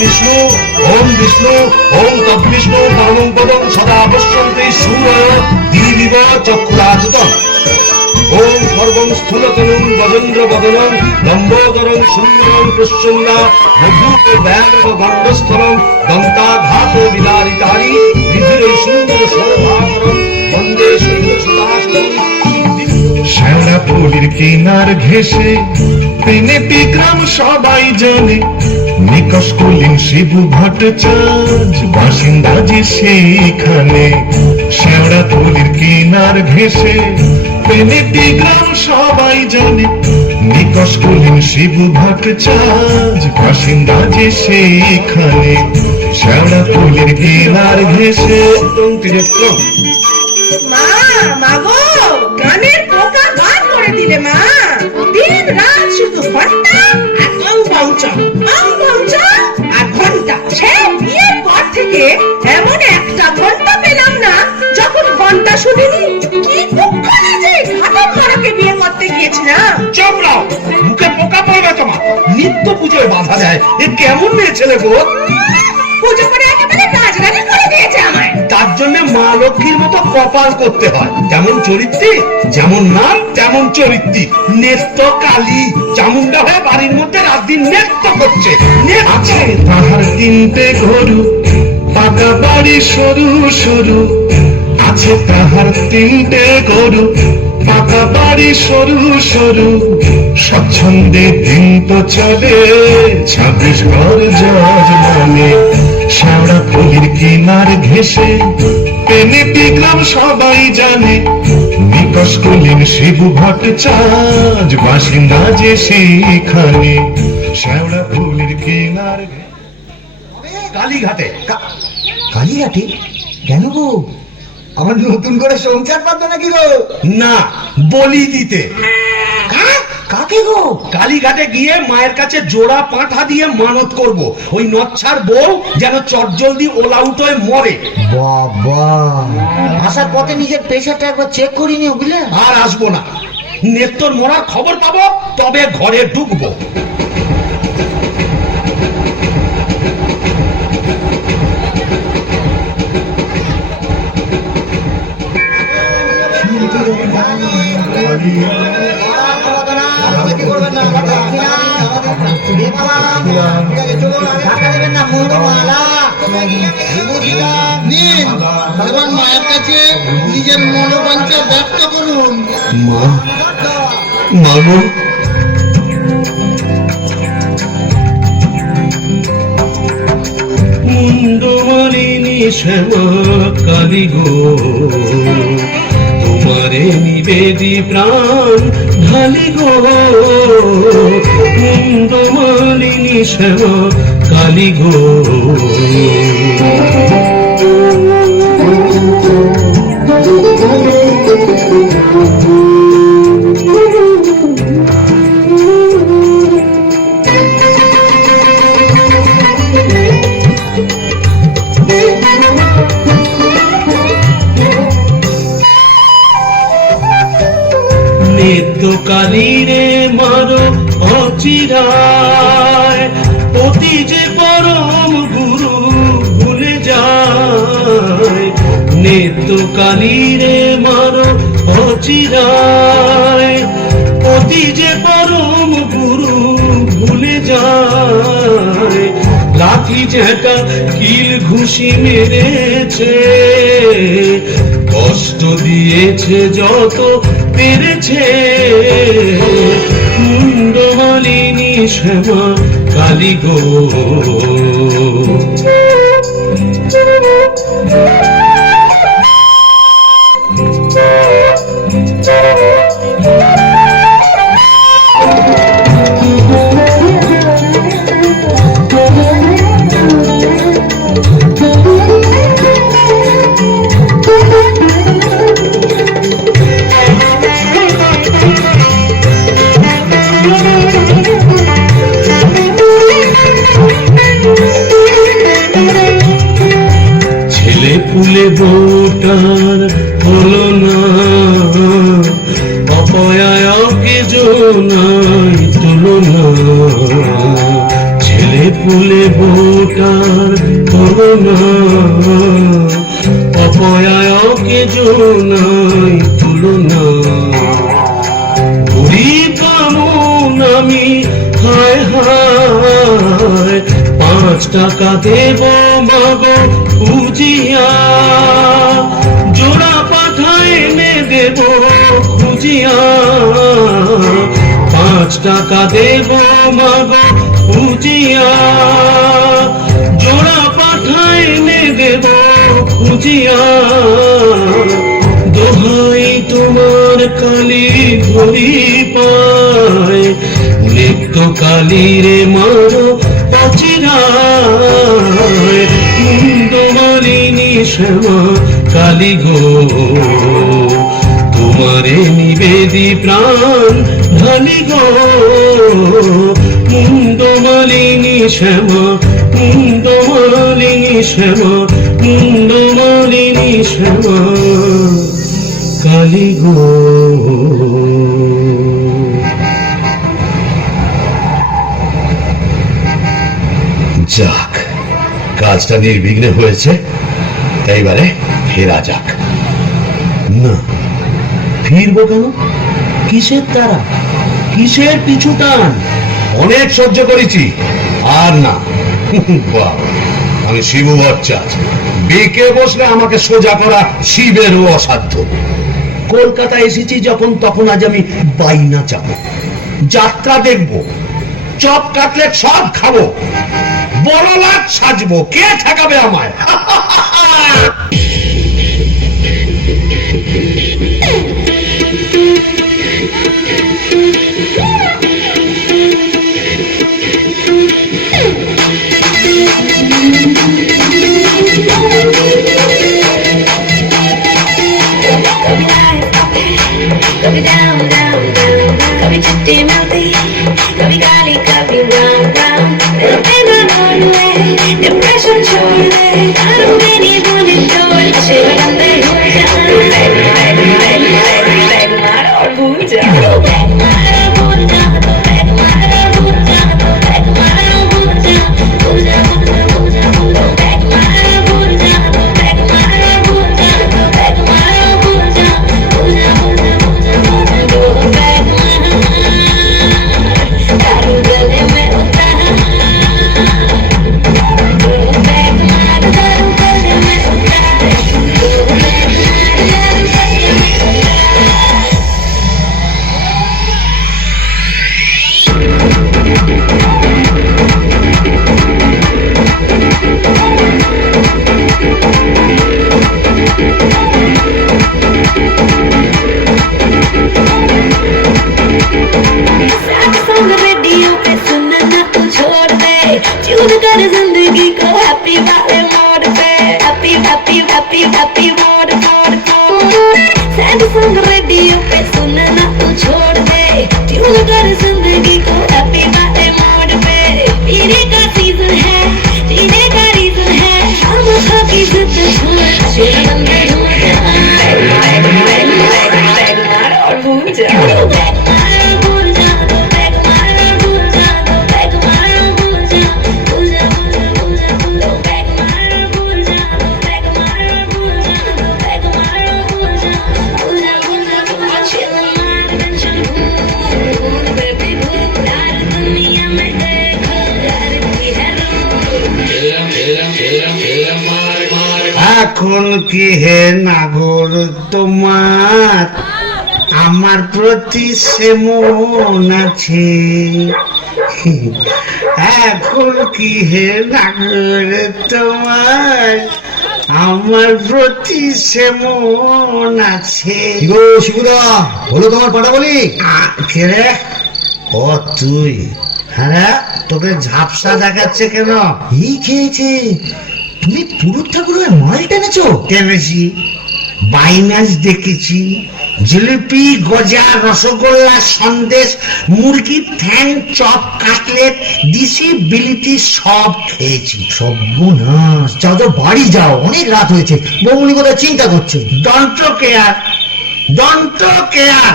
विष्णु ओम विष्णु ओम तद्विष्णु परमं पदं सदा पश्यन्ति सूरय दिविव चक्राजुतम् ओम सर्वं स्थूलतनं वजेन्द्र वदनं लंबोदरं सुन्दरं प्रसन्ना मधुर व्याघ्र गंडस्थलं दन्ताघात विदारितारि विधिरे सुन्दर सर्वाभरणं वन्दे सुन्दरसुताश्रमं শ্যাওড়া ফুলের কিনার ঘেঁষে প্রেমেটি গ্রাম সবাই জানে নিকষ কলিন শিবু ভট্টাচার্য বাসিন্দা যে সেইখানে শ্যাওড়া ফুলের কিনার ঘেঁষে প্রেমেটি গ্রাম সবাই জানে নিকষ কলিন শিবু ভট্টাচার্য বাসিন্দা যে সেইখানে শ্যাওড়া ফুলের কিনার ঘেঁষে মা মাগো গানের পোকা বার করে দিলে মা দিন রাত শুধু ঘন্টা আর আর ঘন্টা সে বিয়ের পর থেকে এমন একটা ঘন্টা পেলাম না যখন ঘন্টা শুনিনি কি দুঃখে যে ঘাটন মারাকে বিয়ে করতে গিয়েছিলাম। চুপ রাও, মুখে পোকা পড়বে তোমার। নিত্য পুজোয় বাধা দেয়, এ কেমন মেয়ে ছেলে গো? পুজো করে একেবারে রাজরানি করে দিয়েছে আমায়। তার জন্য মা লক্ষ্মীর মতো কপাল করতে হয়। যেমন চরিত্রী, যেমন নাম তেমন চরিত্রী। নেত্য কালী চামুন্ডা হয়ে বাড়ির মধ্যে রাত দিন নৃত্য করছে। আছে তাহার তিনটে গরু, পাকা বাড়ি সরু সরু। আছে তাহার তিনটে গরু, পাকা বাড়ি সরু সরু। স্বচ্ছন্দে দিন তো চলে 26 ঘর জজ মানে। শ্যাওড়া ফুলের কিনার ঘেঁষে প্রেমেটি গ্রাম সবাই জানে নিকষ কলিন শিবু ভট্টাচার্য বাসিন্দা যে সেইখানে শ্যাওড়া ফুলের কিনার কালীঘাটে। কালীঘাটে কেন গো? আমার নতুন করে সংসার পাতো নাকি গো? না, বলি দিতে। কাকে গো? কালীঘাটে গিয়ে মায়ের কাছে জোড়া পাঁঠা দিয়ে মানত করব, ওই নচ্ছার বউ যেন চটজলদি ওলাউট হয়ে মরে। বাবা, আসার পথে নিজের প্রেশারটা একবার চেক করিনি বুঝলে? আর আসবো না। নেত্তর মরার খবর পাবো তবে ঘরে ঢুকবো। মায়ের কাছে নিজের মনোবাঞ্ছা ব্যক্ত করুন। মাগো, মুন্ডমালিনী শ্যামা কালী গো, তোমারে নিবেদি প্রাণ ঢালি গো। মুন্ডমালিনী শ্যামা কালী গো। কালীরে মারো অচিরায়, অতি যে পরম গুরু ভুলে যায়। নেত্য কালীরে মারো অচিরায়, অতি যে পরম গুরু ভুলে যায়। লাঠি ঝেঁটা কিল ঘুষি মেরেছে, কষ্ট দিয়েছে যত পেরেছে। মুন্ডমালিনী শ্যামা কালী গো। ছেলে পুলে বউটার হলো না, ফুলে বোটার তুলনা, অপয়ায়কে জোনাই তুলনা। গরিব কেমন আমি, হায় হায়, 5 টাকা দেব মাগো খুঁজিয়া, জোড়া পাঠায় এনে দেব খুঁজিয়া। 5 টাকা দেব মাগো খুঁজিয়া, জোড়া পাঠায় এনে দেব খুঁজিয়া। দোহাই তোমার কালী ধরি পায়, নিত্য কালী রে মারো অচিরায়। মুন্ডমালিনী শ্যামা কালী গো, তোমারে নিবেদি প্রাণ ঢালি গো। মুন্ডমালিনী শ্যামা, মুন্ডমালিনী শ্যামা, মুন্ডমালিনী শ্যামা কালী গো। যাক, কাজটা নির্বিঘ্নে হয়েছে, এইবারে ফেরা যাক। না, ফিরবো কেন? কিসের তারা, কিসের পিছু টান? অনেক সহ্য করেছি, আর না। বাবা, আমি শিবু ভট্টাচার্য, বেঁকে বসলে আমাকে সোজা করা শিবেরও অসাধ্য। কলকাতা এসেছি যখন, তখন আজ আমি বাইনা চাবো, যাত্রা দেখবো, চপ কাটলেট সব খাবো, বড় লাট সাজবো, কে ঠেকাবে আমায়? Kami down, down, down, kami chitti melty, kami kali, kami round, round. And I know the way, depression sure way. I don't really want to do it. Shit, I'm there, who's down? Back, back, back, back, back, my old Buddha. Back, my old Buddha, back, my old Buddha, back, my old Buddha, Buddha, Buddha, Buddha, Buddha. Back, my old Buddha, back, my old Buddha, back, my old Buddha, Buddha, Buddha, Buddha. Go back, my daru gale mein utar. Go back, my daru gale mein utar. Go back, my daru gale mein utar. Song radio पे सुनना तू छोड़ दे, tune कर जिंदगी को happy वाले mode पे, happy happy happy happy mode mode mode. Sad song radio पे सुनना तू छोड़ दे, ट्यून कर जिंदगी को हैप्पी वाले मोड पे। पीने का सीजन है, जीने का रीजन है, हम की जिद छोड़ शेर बंदे हो जा। Bag bag bag bag bag मार और भूल जा। बैग मार भूल जा, बैग मार भूल जा, बैग मार भूल जा, भूल जा, भूल जा, भूल जा। बैग मार भूल जा, बैग मार भूल जा, बैग मार भूल जा, भूल जा, भूल जा, भूल जा। चिल मार टेंशन भूल, बेबी भूल, यार दुनिया में देखो यार की है এখন কি হে নাগর তোমার আমার প্রতি সেমন আছে? এখন কি হে নাগর তোমার আমার প্রতি সেমন আছে? গো শিবুদা, বলো তোমার পাটা বলি। কে রে? ও তুই? হ্যাঁ, তোকে ঝাপসা দেখাচ্ছে কেন? এই খেয়েছে, তুমি পুরুত ঠাকুরের মাল টেনেছো? টেনেছি, বাইনাস দেখেছি, জিলিপি, গজা, রসগোল্লা, সন্দেশ, মুরগির ঠ্যাং, চপ, কাটলেট, দিশি, বিলিতি সব খেয়েছি। সর্বনাশ, যাও যাও বাড়ি যাও, অনেক রাত হয়েছে। বৌমনি কোথায় চিন্তা করছে। Don't care, don't care.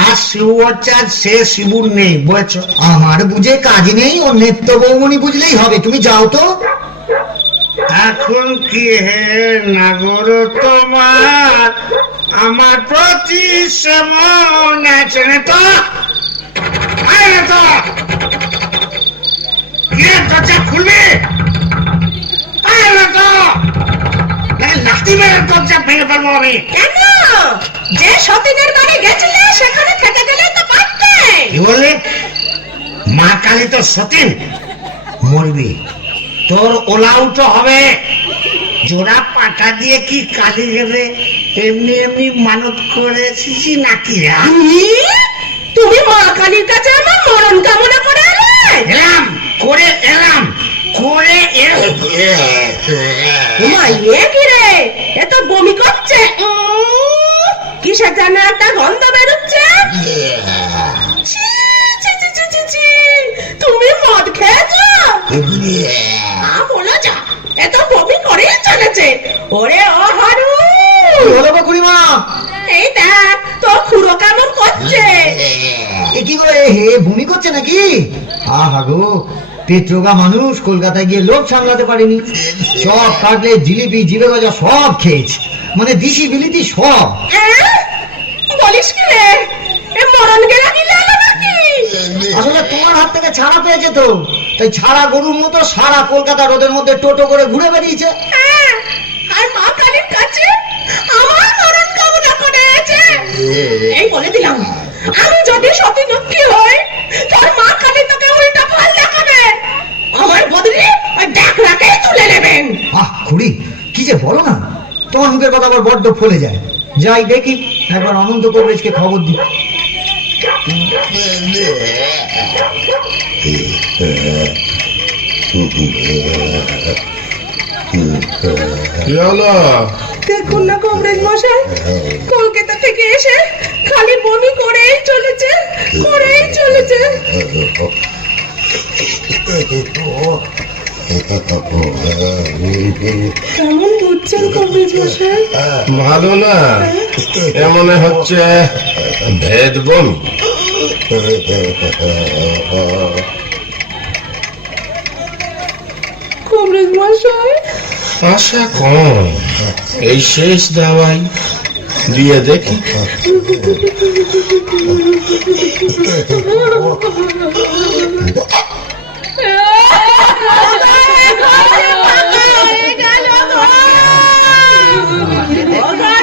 আর শিবুর চাঁদ সে শিবুর নেই বুঝেছ? আমার বুঝে কাজ নেই, ও নেত্য বৌমনি বুঝলেই হবে, তুমি যাও তো। এখন কি হে নাগর তোমার আমার প্রতি সেমন আছে না তো? আয় না তো, গিয়ে দরজা খুলবি? আয় না তো, লাঠি মেরে দরজা ভেঙে ফেলবো আমি। কেন? যে সতীনের বাড়ি গেছিলে সেখানে থেকে গেলে তো পারতে। কি বললি? মা কালী তো সতীন, মরবি, তোর ওলাউটো হবে। জোড়া পাটা দিয়ে কি কালী গেলে এমনি এমনি মানত করেছিস নাকি? তুমি মা কালীর কাছে আমার মরণ কামনা করে এলে? এলাম করে এলাম করে তোমার ইয়ে কি রে? এ তো বমি করছে। কিসের যেন একটা গন্ধ বেরোচ্ছে। ছি, ছি, ছি, ছি, ছি, ছি। তুমি মদ খেয়েছো? বলো যা, এ তো বমি করেই চলেছে। ওরে ও হারু, কি হলো গো খুড়িমা? এই দেখ তোর খুড়ো কেমন করছে। এ কি করে হে বমি করছে নাকি? আহা গো, পেট্রোগা মানুষ, কলকাতায় গিয়ে লোক সামলাতে পারেনি, সব কাটলে জিলিপি জিবে গজা সব খেয়েছে, মানে দিশি বিলিতি সব। বলিস কি রে? এ মরণ গেলা কি লাগলো নাকি? আসলে তোমার হাত থেকে ছাড়া পেয়েছে তো, তাই ছাড়া গরুর মতো সারা কলকাতা রোদের মধ্যে টোটো করে ঘুরে বেরিয়েছে। হ্যাঁ, আর মা কালীর কাছে আমার মরণ কামনা করেছে। এই বলে দিলাম, আমি যদি সতী নক্কি হই, তোর মা কালী তোকে উল্টা ফল দেখাবে। আমার বদলে ওই ডাকরাকেই তুলে নেবেন। আহ খুড়ি, কি যে বলো না, তোমার মুখের কথা আবার বড্ড ফলে যায়। যাই দেখি, একবার অনন্ত কবরেজকে খবর দিই। কি হলো? দেখুন না কবরেজ মশাই, কলকাতা থেকে এসে খালি বমি করেই চলেছে, করেই চলেছে। কেমন বুঝছেন কবরেজ মশাই? ভালো না, এমন হচ্ছে ভেদ বোন। কবরেজ মশাই, আশা কম, এই শেষ দাওয়াই দিয়ে দেখি।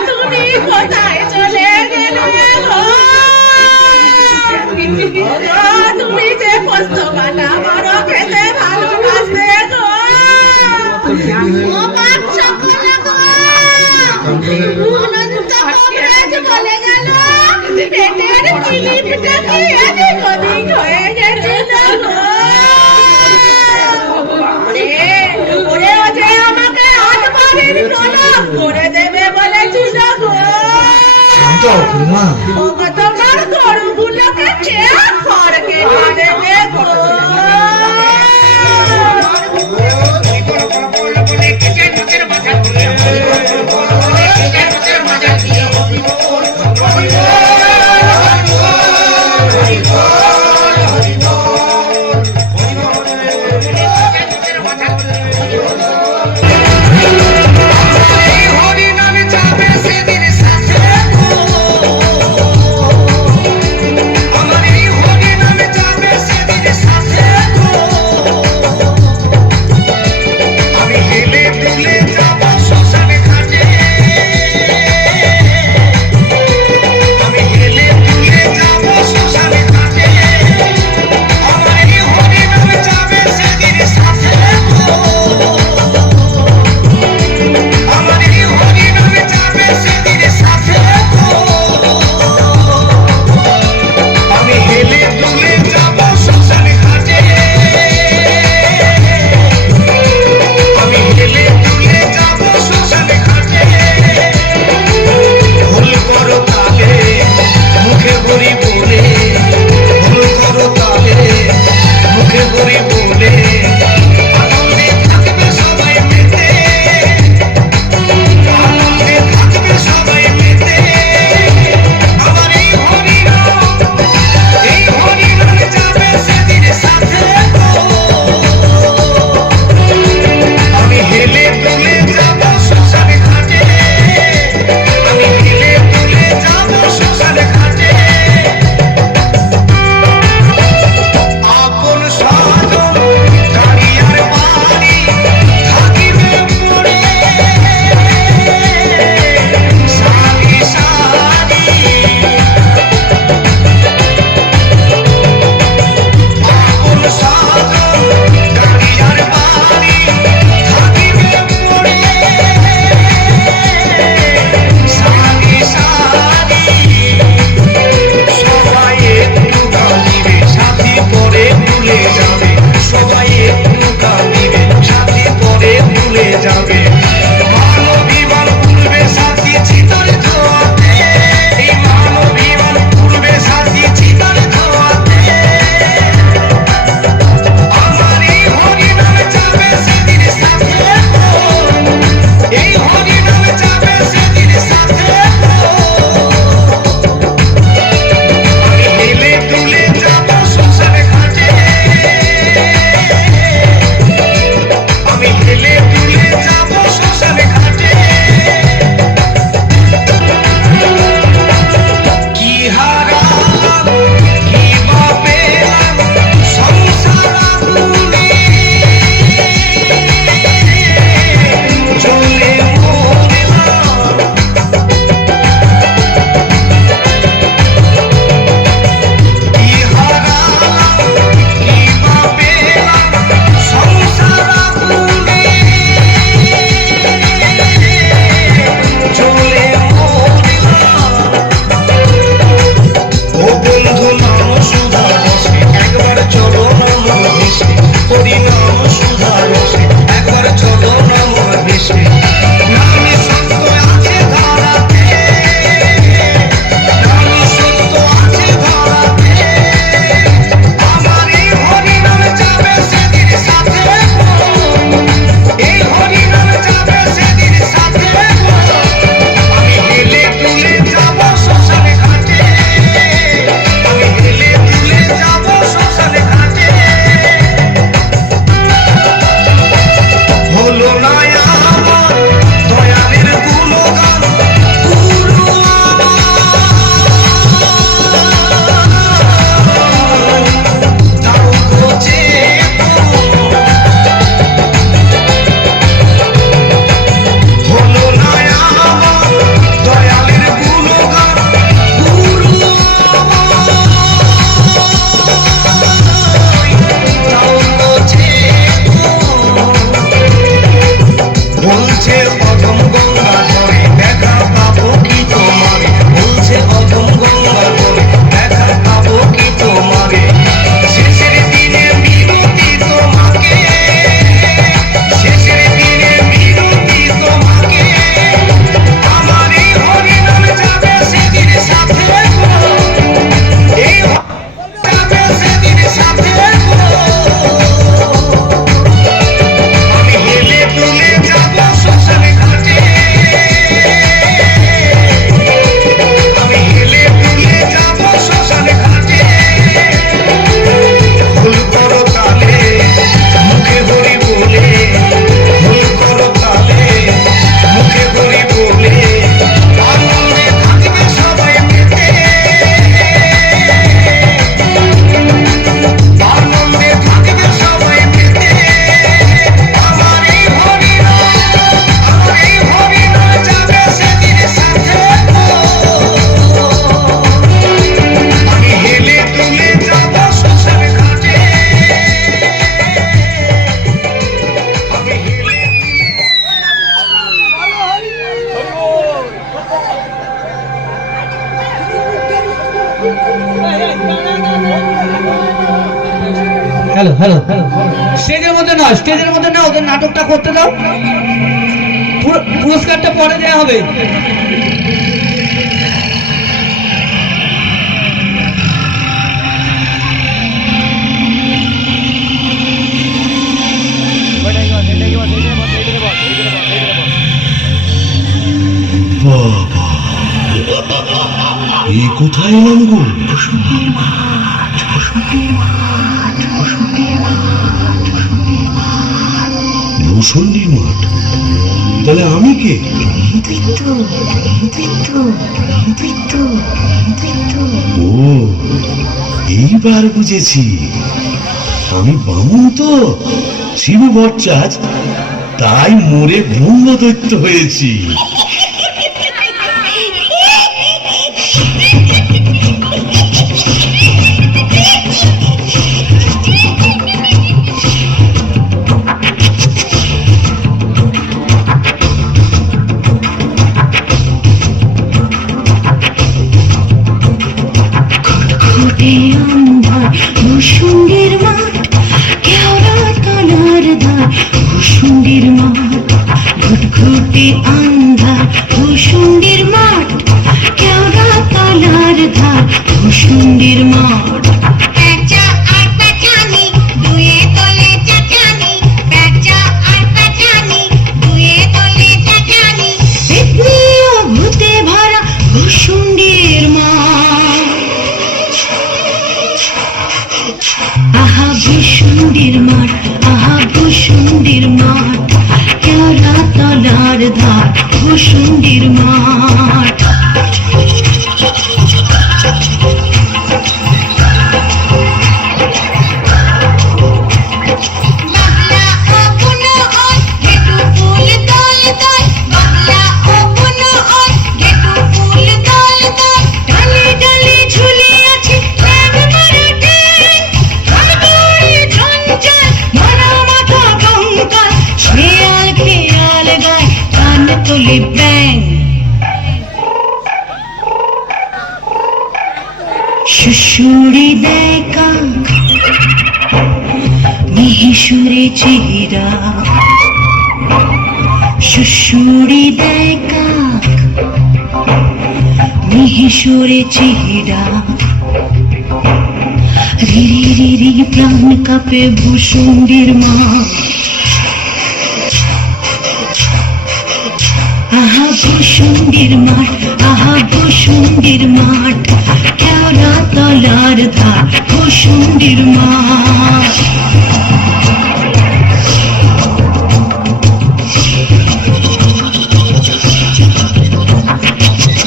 তুমি কোথায় চলে গেলে? তুমি যে পোস্ত বাটা বড় খেতে ভালোবাসতে গো, অনন্ত কবরেজ বলে গেল পেটের চিনি পিঠা খেয়ে এদিক ওদিক হয়ে গেছে গো। হ্যালো স্টেজের মধ্যে না, স্টেজের মধ্যে না, ওদের নাটকটা করতে দাও, পুরস্কারটা পরে দেওয়া হবে। বাবা, এই কোথায় এলাম গো? ভূষণ্ডির মাঠ? তাহলে আমি কে? ও, এইবার বুঝেছি, আমি বামুন তো, শিবু ভট্টাচ, তাই মরে ব্রহ্মদৈত্য হয়েছি। ভূষণ্ডির মাঠ, কেওড়া তলার ধার, ভূষণ্ডির মাঠ, ঘুটঘুটে আন্ধার, ভূষণ্ডির মাঠ, কেওড়া তলার ধার, ভূষণ্ডির মাঠ। প্যাঁচা আর প্যাঁচানি, দুয়ে তলে চাচানি, প্যাঁচা আর প্যাঁচানি, দুয়ে তলে চাচানি। পেতনি ও ভূতে ভরা ভূষণ্ডির মাঠ। আহা ভূষণ্ডির মাঠ, আহা ভূষণ্ডির মাঠ, কেওড়া তলার ধার, ভূষণ্ডির মাঠ। বাবলা ও বুনো ওই, ঘেটু ফুল দল দল, বাবলা ও বুনো ওই, ঘেটু ফুল দল দল। ডালে ডালে ঝুলে আছে ল্যাং মারা ট্যাং, হাতুড়ি ঝঞ্ঝাল, মারা মাথা কঙ্কাল, শেয়াল খেয়াল গায়, কান তোলে ব্যাং। শুশুড়ি দেয় কাক, মিহিসুরে চেহারা, শুশুড়ি দেয় কাক, মিহিসুরে চেহারা। রিরি রিরি প্রাণ কাঁপে ভূষণ্ডির মাঠ। আহা ভূষণ্ডির মাঠ, আহা ভূষণ্ডির মাঠ, কেওড়া তলার ধার, ভূষণ্ডির মাঠ।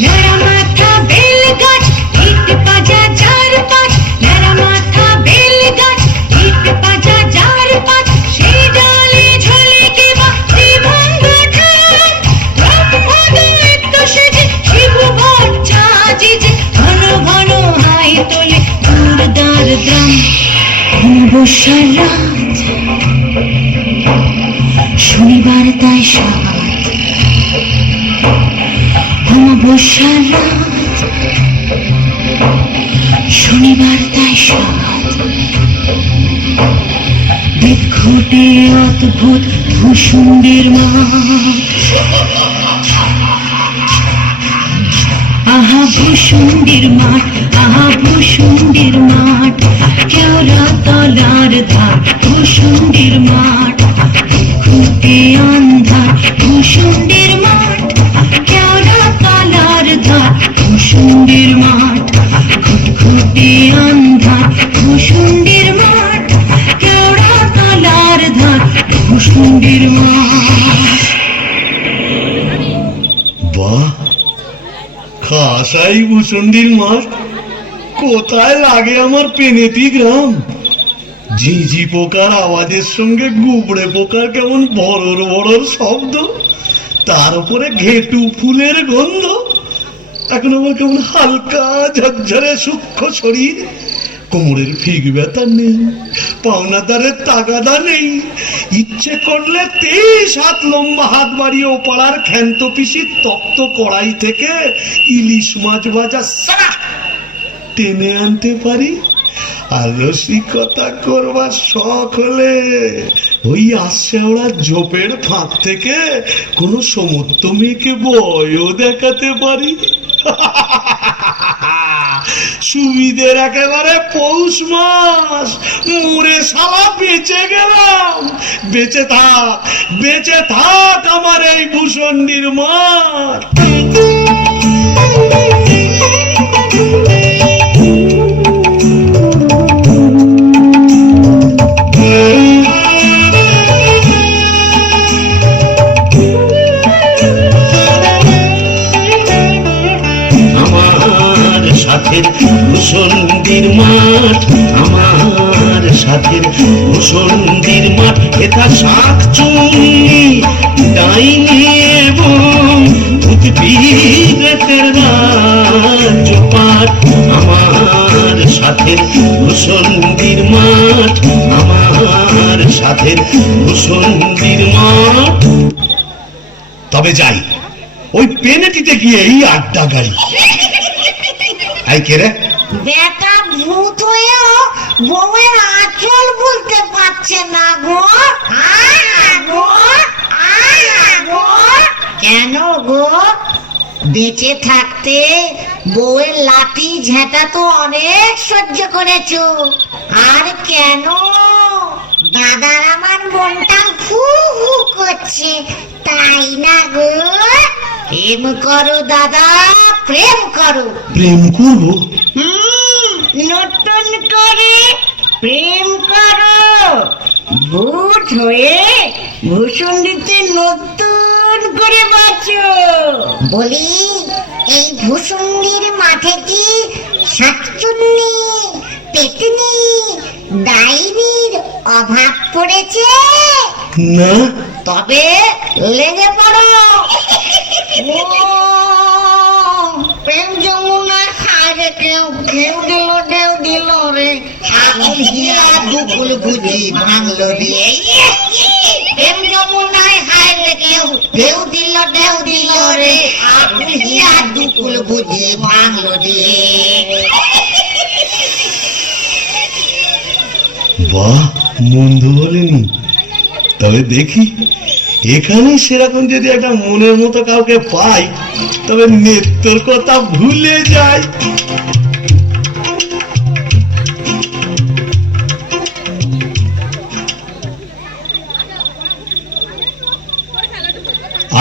ন্যাড়া মাথা বেল গাছ, ইট পাজা যার পাশ, ন্যাড়া মাথা বেল গাছ, ইট পাজা যার পাশ, সেই ডালে ঝোলে কেবা ত্রিভঙ্গ ঠান, ব্রহ্মদৈত্য সেজে শিবু ভট্টাচার্য যে ঘন ঘন হাই তোলে দুর্দার দ্রাম। অমাবস্যার রাত, শনিবার তাই সাত, অমাবস্যার রাত, শনিবার তাই সাত। বেদ ঘটে অদ্ভুত ভূষণ্ডির মাঠ। আহা ভূষণ্ডির মাঠ, আহা ভূষণ্ডির মাঠ, কেওড়া তলার ধার, ভূষণ্ডির মাঠ। ঘুটে আন্ধার, ভূষণ্ডির মাঠ, কেওড়া তলার ধার, ভূষণ্ডির মাঠ। ঘুটঘুটে আন্ধার, ভূষণ্ডির মাঠ, কেওড়া তলার ধার, ভূষণ্ডির মাঠ। বাহ, খাসাই ভূষণ্ডির মাঠ। কোথায় লাগে আমার পেনেতি গ্রাম? ঝিঝি পোকার আওয়াজের সঙ্গে গুবড়ে পোকার কেমন বড়র বড়র শব্দ, তার উপরে ঘেটু ফুলের গন্ধ। এখন আমার কেমন হালকা ঝরঝরে সূক্ষ্ম শরীর, কোমরের ফিগ ব্যথা নেই, পাওনাদারের তাগাদা নেই। ইচ্ছে করলে 23 হাত লম্বা হাত বাড়িয়ে ও পাড়ার ক্ষান্ত পিসির তপ্ত কড়াই থেকে ইলিশ মাছ ভাজা সারা টেনে আনতে পারি। আর রসিকতা করবার শখ হলে ওই আশ্যাওড়া ঝোপের ফাঁক থেকে কোনো সমস্ত মেয়েকে বয়ও দেখাতে পারি। সুবিধের একেবারে পৌষ মাস, মুড়ে শালা বেঁচে গেলাম। বেঁচে থাক আমার এই ভূষণ্ডির মাঠ। ভূষণ্ডির মাঠ, আমার সাথের ভূষণ্ডির মাঠ, এটা শাক চুন্নি ডাইনি এবং উদ্ভিদের রাজ্যপাঠ। আমার সাথের ভূষণ্ডির মাঠ, আমার সাথের ভূষণ্ডির মাঠ। তবে যাই, ওই পেনেটিতে গিয়ে এই আড্ডা গাড়ি। আই কে রে? বেটা ভূত হয়েও বউয়ের আঁচল বলতে পারছে না গো। কেন গো? বেঁচে থাকতে বউয়ের লাঠি ঝেঁটা তো অনেক সহ্য করেছো, আর কেন? দাদার আমার মনটা ফু ফু করছে, তাই না গো? প্রেম করো দাদা, প্রেম করো। প্রেম করবো? নতুন করে প্রেম করো। ভূত হয়ে ভূষণ্ডিতে নতুন করে বাঁচো। বলি, এই ভূষণ্ডির মাঠে কি শাকচুন্নি, পেতনি, ডাইনির অভাব পড়েছে? না। তবে লেগে পড়ো। প্রেম যমুনায় হারে কেউ ঢেউ দিল রে, আগুন হিয়া দুকুল বুঝি ভাঙলো রে। প্রেম যমুনায় হারে কেউ ঢেউ দিল রে, আগুন হিয়া দুকুল বুঝি ভাঙলো রে। বাহ, মন্দ বলেনি। তবে দেখি, এখানে সেরকম যদি একটা মনের মতো কাউকে পাই, তবে নেত্রর কথা ভুলে যাই।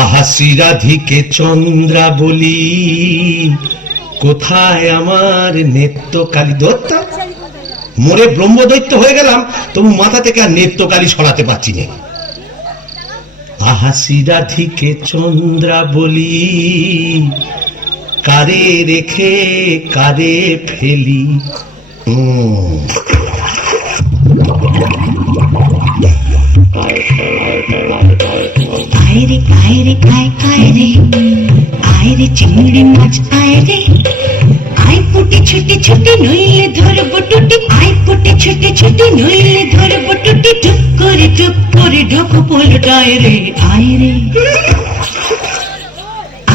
আহা শ্রীরাধিকে চন্দ্রা বলি, কোথায় আমার নেত্রকালী দত্তা? মোরে ব্রহ্মদৈত্য হয়ে গেলাম, তবু মাথা থেকে আর নেত্রকালী সরাতে পারছি না। আহা শ্রীরাধিকে চন্দ্রা বলি, কারে রেখে কারে ফেলি। আয়রে আয়রে আয় আয়রে, আয়রে চিংড়ি মাছ আয়রে, আয় পুটি ছুটি ছুটি নইলে ধরবো টুটি, আয় পুটি ছুটি ছুটি নইলে ধরবো টুটি, টুক করে ঢোক পোলটায় রে। আয়রে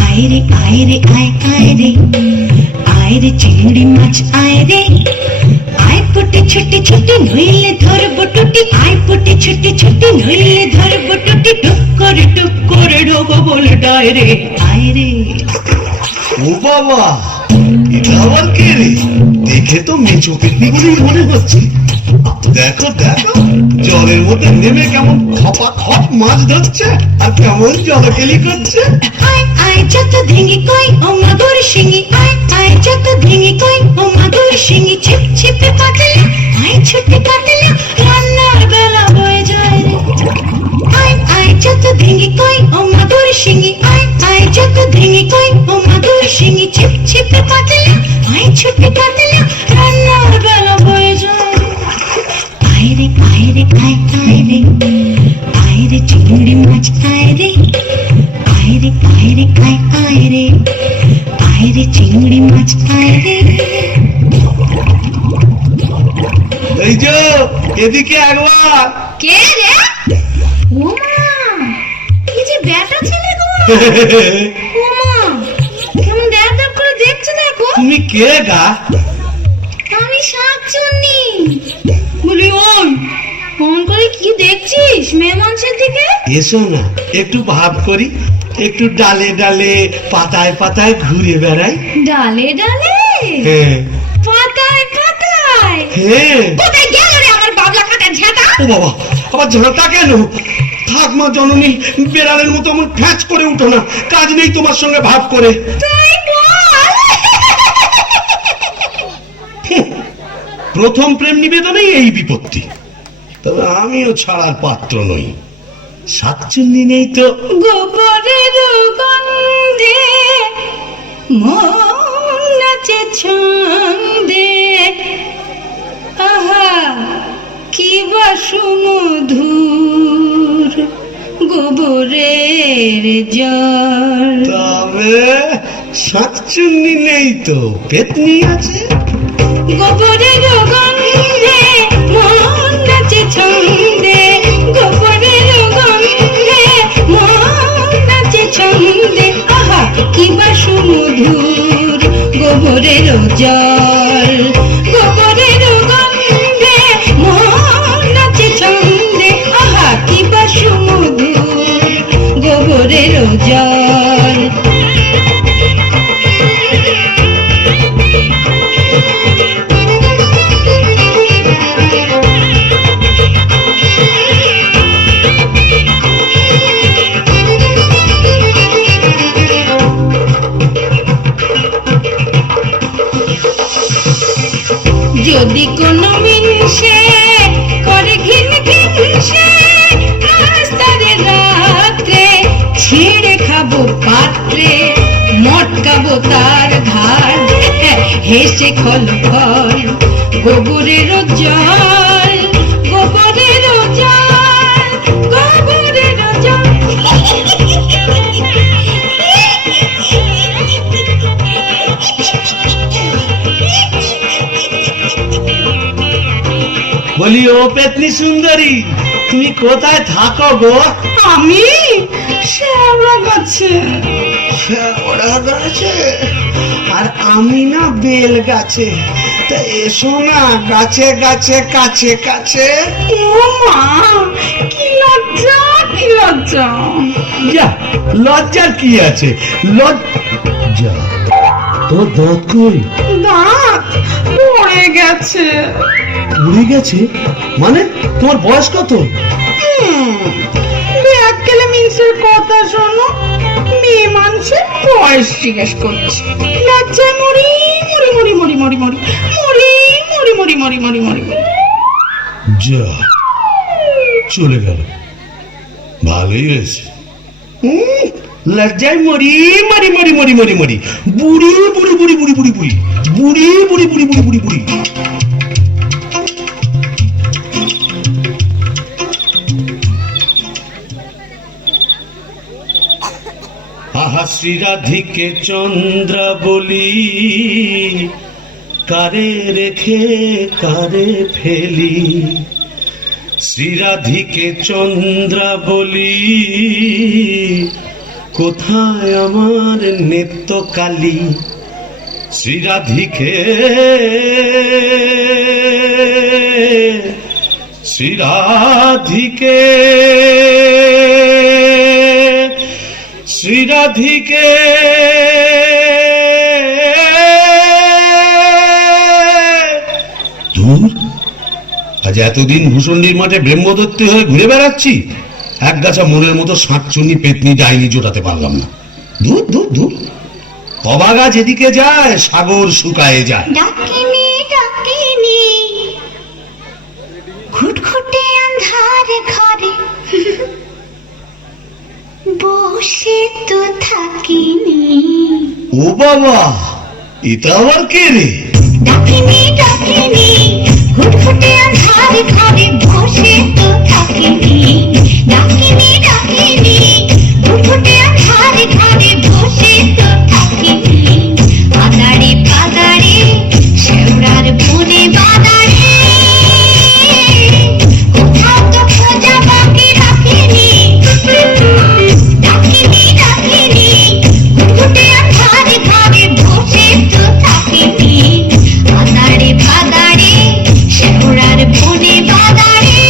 আয়রে আয়রে আয় আয়রে, আয়রে চিংড়ি মাছ আয়রে, আয় পুটি ছুটি ছুটি নইলে ধরবো টুটি, আয় পুটি ছুটি ছুটি নইলে ধরবো টুটি, টুক করে ঢোক পোলটায় রে। আয়রে। ও বাবা, এটা আবার কে রে? দেখে তো মেচো পেটনি বলেই মনে হচ্ছে। দেখো দেখো, জলের মধ্যে নেমে কেমন খপা খপ মাছ ধরছে, আর কেমন জলকেলি করছে। আয় আয় যত ধিঙ্গি কই ও মাগুর শিঙি, আয় আয় যত ধিঙ্গি কই ও মাগুর শিঙি, ছিপ ছিপে কাটলা, আয় ছুটে কাটলা, রান্নার বেলা বয়ে যায় রে। আয় আয় যত ধিঙ্গি কই ও মাগুর শিঙি, আয় আয় যত ধিঙ্গি কই ও মাগুর শিঙি, ছিপ ছিপে কাটলা, আয় ছুটে কাটলা, রান্নার বেলা বয়ে যায় রে। আয়রে আয়রে আয় আয়রে, আয়রে চিংড়ি মাছ আয়রে, আয়রে আয়রে আয় আয়রে, আয়রে চিংড়ি মাছ আয়রে। এই যে এদিকে একবার। কে রে? ওমা, কি যে বেটা ছেলে গো। ওমা, কেমন দেখ করে দেখছে দেখো। তুমি কে গা? আমি শাকচুন্নি। যাচ্ছিস মেয়ে মানুষের দিকে? এসো না একটু ভাব করি, একটু ডালে ডালে পাতায় পাতায় ঘুরে বেড়াই। ডালে ডালে হ্যাঁ পাতায় পাতায়? হ্যাঁ। কোথায় গেল রে আমার বাবলা কাটা ঝাঁটা? ও বাবা, আবার ঝাঁটা কেন? থাক মা জননী, বেড়ালের মতো এমন ফ্যাচ করে উঠো না, কাজ নেই তোমার সঙ্গে ভাব করে। তুই বল। প্রথম প্রেম নিবেদনেই এই বিপত্তি, তবে আমিও ছাড়ার পাত্র নই। শাকচুন্নি নেই তো? গোবরের গন্ধে মন নাচে ছন্দে, আহা কি বা সুমধুর গোবরের জল। তবে শাকচুন্নি নেই তো, পেতনি আছে। গোবরের গন্ধে মন নাচে ছন্দে, গোবরের গন্ধে মন নাচে ছন্দে, আহা কি বা সুমধুর গোবরের জল। গোবরের গন্ধে মন নাচে ছন্দে, আহা কি বা সুমধুর গোবরের জল। যদি কোনো মিনসে করে ঘিন ঘিনসে, আস্তারে রাত্রে ছিঁড়ে খাবো পাত্রে, মটকাবো তার ঘাড় হেসে খল খল গোবরের জল, গোবরের জল, গোবরের জল। বলি ও পেতনি সুন্দরী, তুমি কোথায় থাকো গো? আমি শ্যাওড়া গাছে। শ্যাওড়া গাছে? আর আমি না বেল গাছে। তা এসো না গাছে গাছে কাছে কাছে। ও মা, কি লজ্জা, কি লজ্জা। যা, লজ্জার কি আছে? লজ্জা? তোর দাঁত কই? দাঁত পড়ে গেছে। উড়ে গেছে মানে? তোমার বয়স কত? ব্যাককেলে মিন্সের কথা শোনো, মেয়ে মানুষের বয়স জিজ্ঞেস করছে। লজ্জায় মরি মরি মরি মরি মরি মরি মরি মরি মরি মরি মরি মরি। যা, চলে গেল, ভালোই হয়েছে। লজ্জায় মরি মরি মরি মরি মরি মরি, বুড়ি বুড়ি বুড়ি বুড়ি বুড়ি বুড়ি বুড়ি বুড়ি বুড়ি বুড়ি বুড়ি বুড়ি। আহা শ্রীরাধিকে চন্দ্র বলি, কারে রেখে কারে ফেলি। শ্রীরাধিকে চন্দ্র বলি, কোথায় আমার নেত্য কালী। শ্রীরাধিকে শ্রীরাধিকে শ্রীরাধিকে দূর, আজ এতদিন ভূষণ্ডির মাঠে ব্রহ্মদত্ত হয়ে ঘুরে বেড়াচ্ছি, এক গাছা মনের মতো শাঁকচুন্নি পেতনি ডাইনি জোটাতে পারলাম না। দূর দূর দূর, কবাগা যেদিকে যায় সাগর শুকায়ে যায়। ডাকিনি ডাকিনি ঘুটঘুটে আন্ধার ঘরে বসে তো থাকিনি। ও বাবা, এটা আবার কে রে? ডাকিনি ডাকিনি ঘুটঘুটে আন্ধার ঘরে বসে তো থাকিনি। ডাকিনি ডাকিনি ঘুটঘুটে আন্ধার ঘরে বসে তো থাকিনি। পাদারে পাদারে শেওড়ার বনে বাদারে, কোথাও তো খোঁজা বাকি রাখিনি। ডাকিনি ডাকিনি ঘুটঘুটে আন্ধার ঘরে বসে তো থাকিনি। পাদারে পাদারে শেওড়ার বনে বাদারে।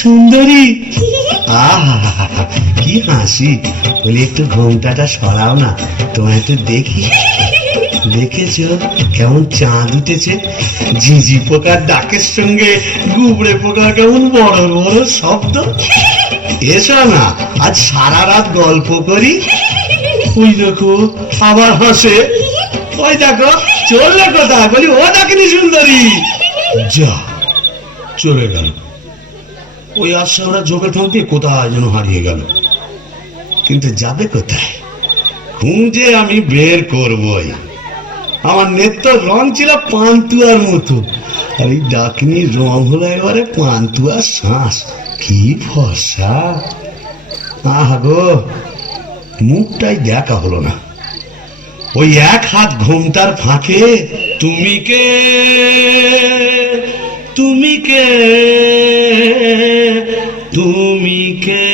সুন্দরী, আহা কি হাসি। বলি একটু ঘোমটাটা সরাও না, তোমায় একটু দেখি। দেখেছো কেমন চাঁদ উঠেছে? ঝিঝি পোকার ডাকের সঙ্গে গুবড়ে পোকা কেমন বড় বড় শব্দ। এসো না আজ সারা রাত গল্প করি। ওই দেখো আবার হাসে, ওই দেখো চললে কোথায়? বলি ও ডাকেনি সুন্দরী, যা চলে গেল। ওই আশারা জোগাড় ঠাঁক দিয়ে কোথায় যেন হারিয়ে গেল। কিন্তু যাবে কোথায়? খুঁজে আমি বের করবই। আমার নেত্র রং ছিল পান্তুয়ার মতো, আর এই ডাকনির রং হলো এবারে পান্তুয়ার শ্বাস। কি ফর্সা! আহা গো, মুখটাই দেখা হলো না। ওই এক হাত ঘোমটার ফাঁকে তুমি কে, তুমি কে, তুমি কে।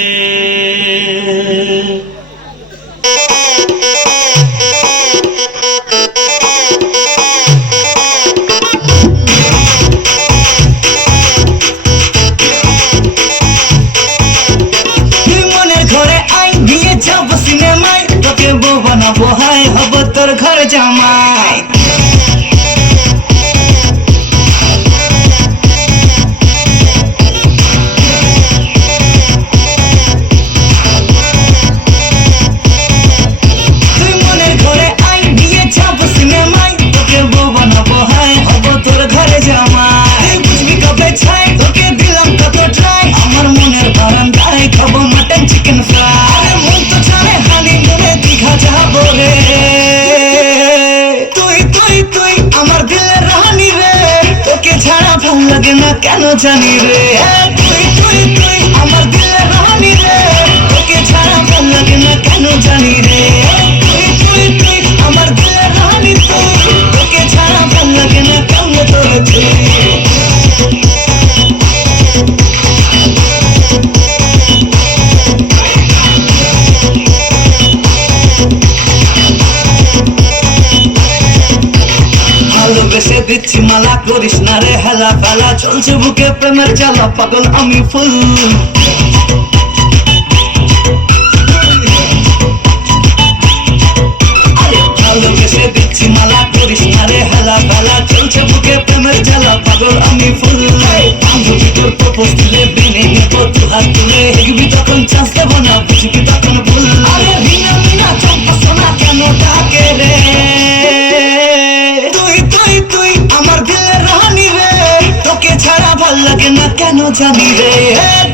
হব তোর ঘর জামাই। তুই মনের ঘরে আই, নিয়ে যাব সিনেমায়, তোকে বউ বানাবো হাই, হব তোর ঘরে জামাই। তুই বুঝবি কবে ছাই, তোকে দিলাম কত ট্রাই, আমার মনের বারান্দায় খাবো মাটন চিকেন ফ্রাই। মন তো ছাড়ে হানি মনে দীঘা যাবো রে। লাগে না কেন জানি রে, তুই তুই তুই আমার দিলে রানী রে, তোকে ছাড়া ভাল লাগে না কেন জানি রে। তুই তুই তুই আমার দিলে রানী, তুই তোকে ছাড়া ভাল লাগে না কেন তোর তুই। ভালোবেসে দিচ্ছি মালা, করিস না রে হেলা ফেলা, চলছে বুকে প্রেমের জ্বালা, পাগল আমি ফুল। ভালোবেসে দিচ্ছি মালা, করিস না রে হেলা ফেলা, চলছে বুকে প্রেমের জ্বালা, পাগল আমি ফুল। বান্ধবী তোর প্রপোজ দিলে বেনে নেব দু হাত তুলে, হেগবি তখন চান্স দেব না, বুঝবি তখন ভুল। আরে রিনা মিনা চম্পা সোনা কেন ডাকে রে, ভাল লাগে না কেন জানি রে।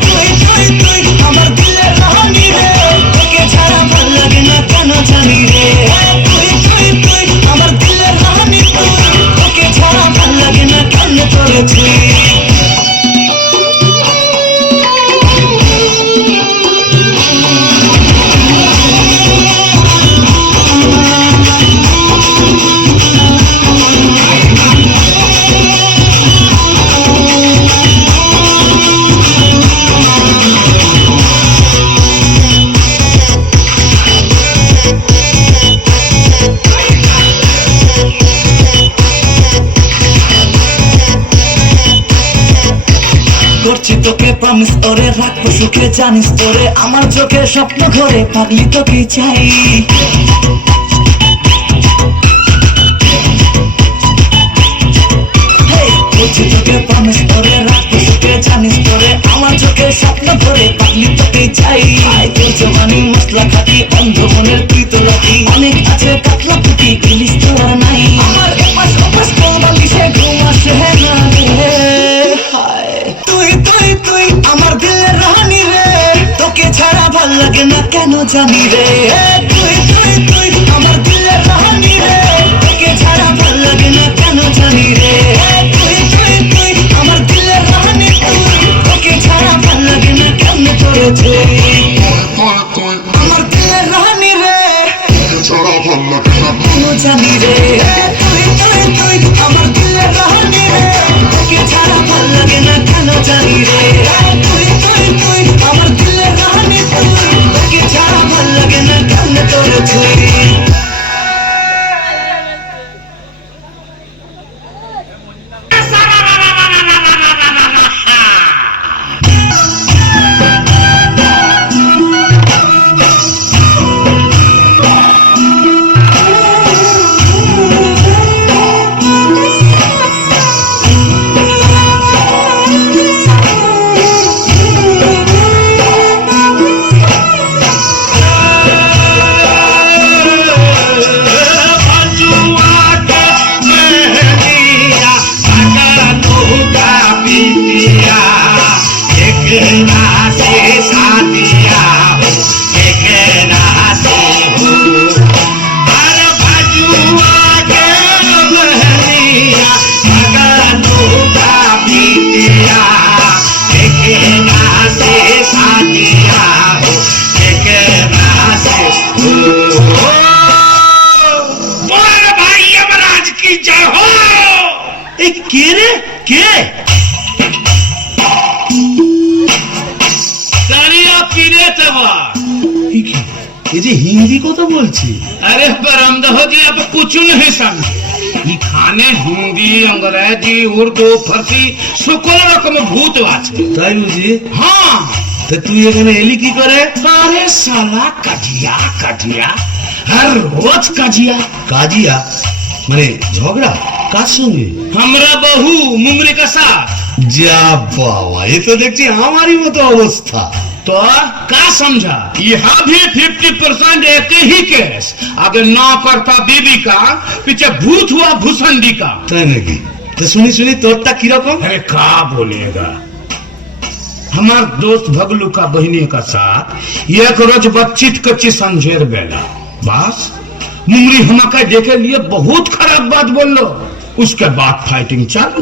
তুই তুই তুই আমার দিলে রানী রে, তোকে ছাড়া ভাল লাগে না কেন জানি রে। তুই তুই তুই আমার দিলে রানী, তুই তোকে ছাড়া ভাল লাগে না কেন করেছি। করছি তোকে প্রমিস, তোরে রাখবো সুখে জানিস তোরে, আমার চোখে স্বপ্ন ঘরে পাগলি তোকে চাই। করছি তোকে প্রমিস, তোরে রাখবো সুখে জানিস তোরে, আমার চোখে স্বপ্ন ঘরে পাগলি তোকে চাই। তোর জবানি মশলা খাটি, অন্ধ মনের তুই তো লাঠি, অনেক আছে কাতলা পুটি, ইলিশ তো আর নাই। আমার এপাশ ওপাশ কোমবালি সে ঘুম আসে না রে। তুই তুই তুই আমার দিলের রানী রে, তোকে ছাড়া ভাল লাগে না কেন জানি রে। তুই তুই তুই আমার দিলের রানী রে, তোকে ছাড়া ভাল লাগে না কেন জানি রে। তুই তুই তুই আমার দিলের রানী, তুই তোকে ছাড়া ভাল লাগে না কেন করেছে। আমার দিলের রানী রে, ছাড়া ভাল লাগে না কেন জানি রে। তুই তুই তুই আমার দিলের রানী রে, তোকে ছাড়া ভাল লাগে না কেন জানি রে। তুই তুই তুই আমার দিলের রানী, তুই তোকে ছাড়া ভাল লাগে না কেন করেছে। এই যে হিন্দি কথা বলছে। अरे बरामदहो जी अब कुछ नहीं समझ ई खाने हिंदी अंग्रेजी उर्दू फारसी সকল রকম ভূত আছে। তাই বুঝি? हाँ তা তুই এখানে এলি কি করে? अरे साला कजिया कजिया हर रोज कजिया। কাজিয়া মানে ঝগড়া? কার সঙ্গে? हमरा बहू मुंगरी का साथ। যা বাবা, এ তো দেখছি আমারই মতো অবস্থা। तो क्या समझा? यहाँ भी 50% एक ही केस। अगर ना करता बीबी का पीछे भूत हुआ भूसंडी का। তাই নাকি? তা শুনি শুনি তোরটা কিরকম? अरे क्या बोलेगा? हमार दोस्त भगलू का बहनी का साथ एक रोज बातचीत कच्ची संझेर बेला बस मुंगरी हमका देखे लिए बहुत खराब बात बोल लो। उसके बाद फाइटिंग चालू।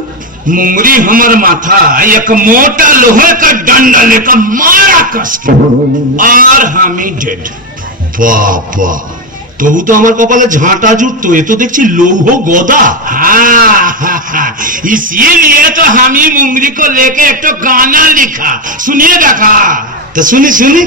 मुंगरी हमार माथा एक मोटा लोहे का डंडा लेकर मारा कस के और हम ही डेड। বাবা, তবু তো আমার কপালে ঝাঁটা জুটতো, এ তো দেখছি লৌহ গদা। हाँ, इसीलिए तो हम ही मुंगरी को लेके एक तो गाना लिखा, सुनिएगा का? তা শুনি শুনি।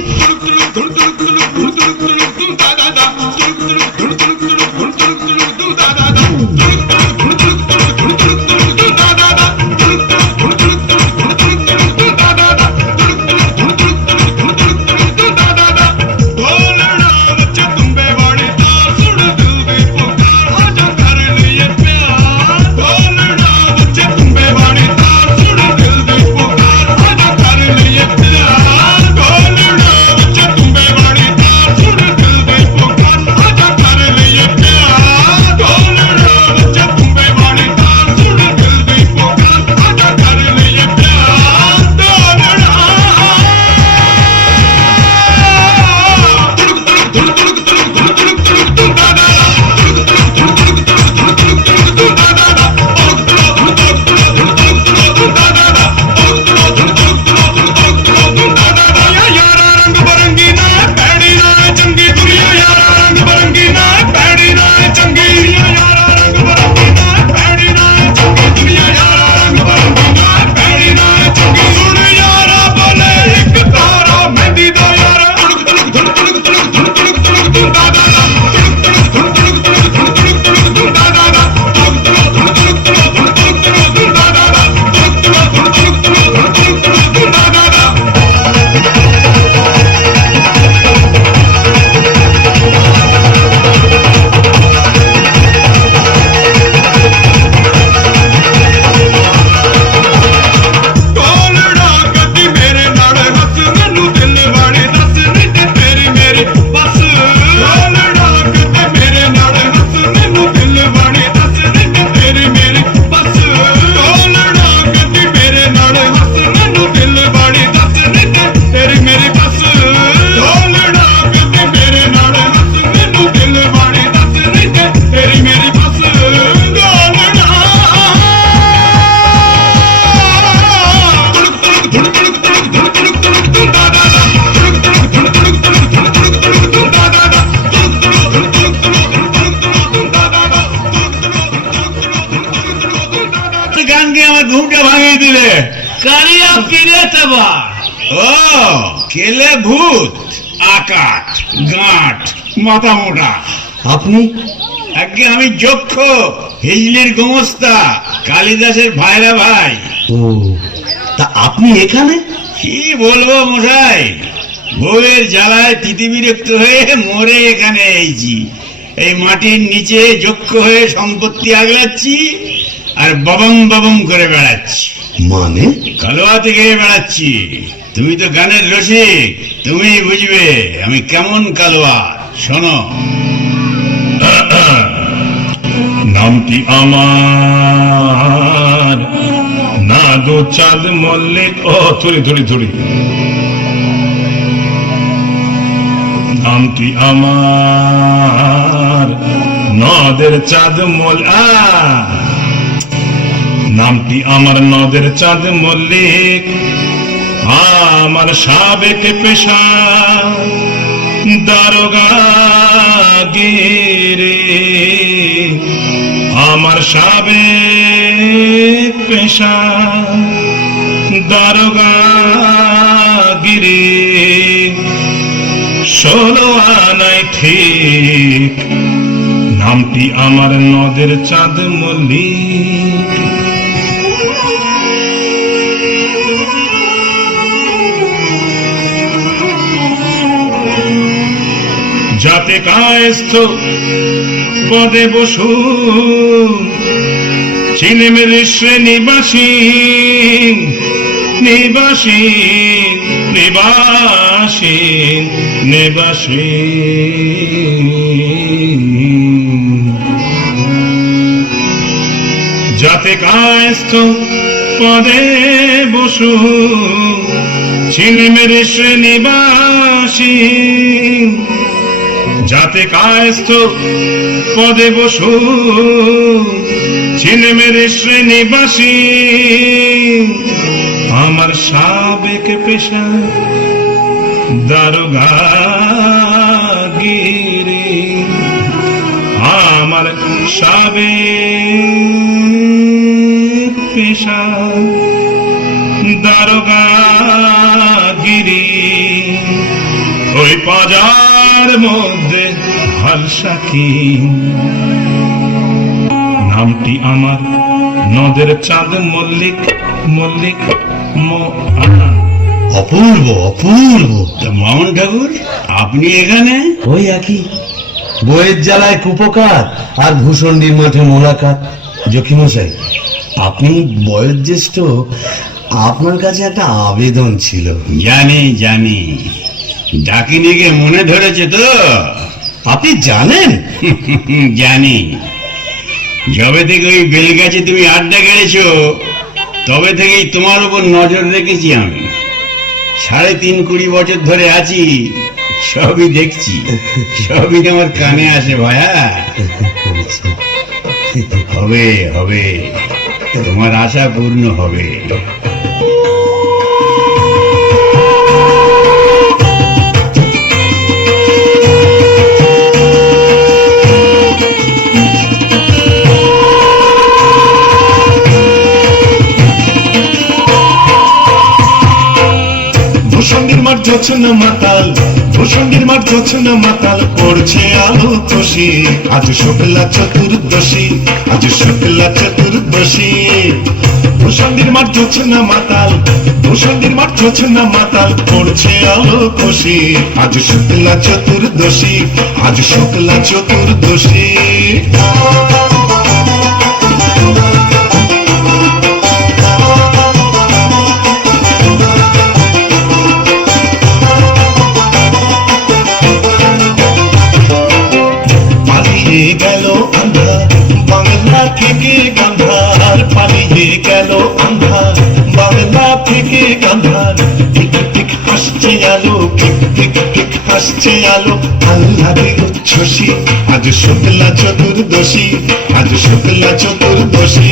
গান গিয়ে আমার ঘুমটা ভাঙিয়ে দিলে। কালিয়া কিরে তবা? ও কেলে ভূত, আকাট, গাঁট, মাথা মোটা। আপনি? আগে আমি যক্ষ, হিজলির গোমস্তা, কালিদাসের ভাইরা ভাই। ও, তা আপনি এখানে? কি বলবো মশাই, বউয়ের জ্বালায় তিতি বিরক্ত হয়ে মরে এখানে এইছি। এই মাটির নিচে যক্ষ হয়ে সম্পত্তি আগলাচ্ছি আর বাবম বাবম করে বেড়াচ্ছি। মানে? কালোয়াতে গিয়ে বেড়াচ্ছি। তুমি তো গানের রসিক, তুমি বুঝবে আমি কেমন কালোয়া। শোনো, নামটি আমার নাদু চাঁদ মল্লিক। ও থুড়ি থুড়ি থুড়ি। নামটি আমার নদের চাঁদ নামটি আমার নদের চাঁদ মল্লিক। আমার সাবেক পেশা দারোগা গিরে। আমার সাবেক পেশা দারোগা গিরে। ষোলো আনায় ঠিক, নামটি আমার নদের চাঁদ মল্লিক। যাতে কায়স্থ পদে বসু, চিনেমের শ্রেণীবাসী নিবাসী নিবাসী নিবাসী। যাতে কায়স্থ পদে বসু, চিনেমের শ্রেণীবাসী। যাতে কায়স্থ পদে বসু, চিনেমের শ্রেণীবাসী। আমার সাবেক পেশা দারোগাগিরি, আমার সাবেক পেশা দারোগাগিরি। ওই বাজার মধ্যে হালসাকি, নামটি আমার নদের চাঁদ মল্লিক মল্লিক। অপূর্ব অপূর্ব। মামন ঠাকুর, আপনি এখানে? ওই একই, বইয়ের জ্বালায় কুপকার আর ভূষণ্ডির মাঠে মোলাকাত। জকিমশাই, আপনি বয়োজ্যেষ্ঠ, আপনার কাছে একটা আবেদন ছিল। জানি জানি, ডাকিনিকে মনে ধরেছে তো? আপনি জানেন? জানি। যবে থেকে ওই বেলগাছে তুমি আড্ডা গেড়েছো, তবে থেকেই তোমার উপর নজর রেখেছি আমি। ৩.৫ বছর ধরে আছি, সবই দেখছি, সবই আমার কানে আসে ভায়া। হবে হবে, তোমার আশা পূর্ণ হবে। ভূষণ্ডির মাঠ জোছনা মাতাল, ভূষণ্ডির মাঠ জোছনা মাতাল, পড়ছে আলো খুশি। আজ শুক্লা চতুর্দশী, আজ শুক্লা চতুর্দশী। ভূষণ্ডির মাঠ জোছনা মাতাল, ভূষণ্ডির মাঠ জোছনা মাতাল, পড়ছে আলো খুশি। আজ শুক্লা চতুর্দশী, আজ শুক্লা চতুর্দশী। গেল আন্ধার বাংলা থেকে গান্ধার, পালিয়ে গেল আন্ধার বাংলা থেকে গান্ধার। ঠিক ঠিক হাসছে আলো, ঠিক ঠিক ঠিক হাসছে আলো, আহ্লাদের উচ্ছ্বসী। আজ শুক্লা চতুর্দশী, আজ শুক্লা চতুর্দশী।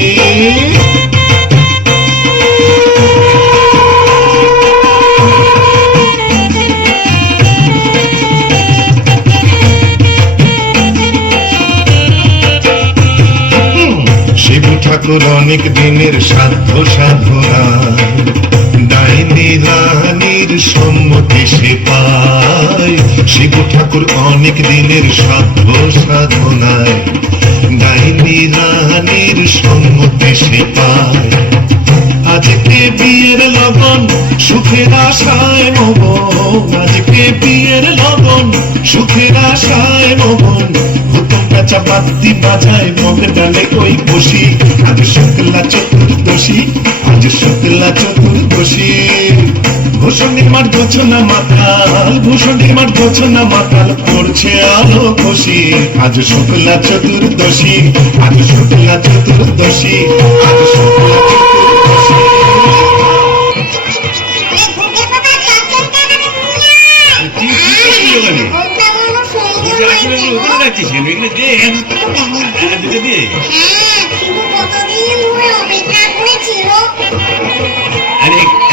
শিব ঠাকুর অনেক দিনের সাধ্য সাধনা, ডাইনি রানীর সম্মতি সে পায়। শিব ঠাকুর অনেক দিনের সাধ্য সাধনায়, ডাইনি রানীর সম্মতি সে পায়। আজকে বিয়ের লগন সুখের আশায় মগন, আজকে বিয়ের লগন সুখের আশায় মগন। হুতুম পেঁচা বাদ্যি বাজায়, মগ ডালে কই বসি। আজ শুক্লা চতুর্দশী, আজ শুক্লা চতুর্দশী। ভূষণ্ডির মাঠ জোছনা মাতাল, ভূষণ্ডির মাঠ জোছনা মাতাল, পড়ছে আলো খুশি। আজ শুক্লা চতুর্দশী, আজ শুক্লা চতুর্দশী, আজ শুক্লা চতুর্দশী।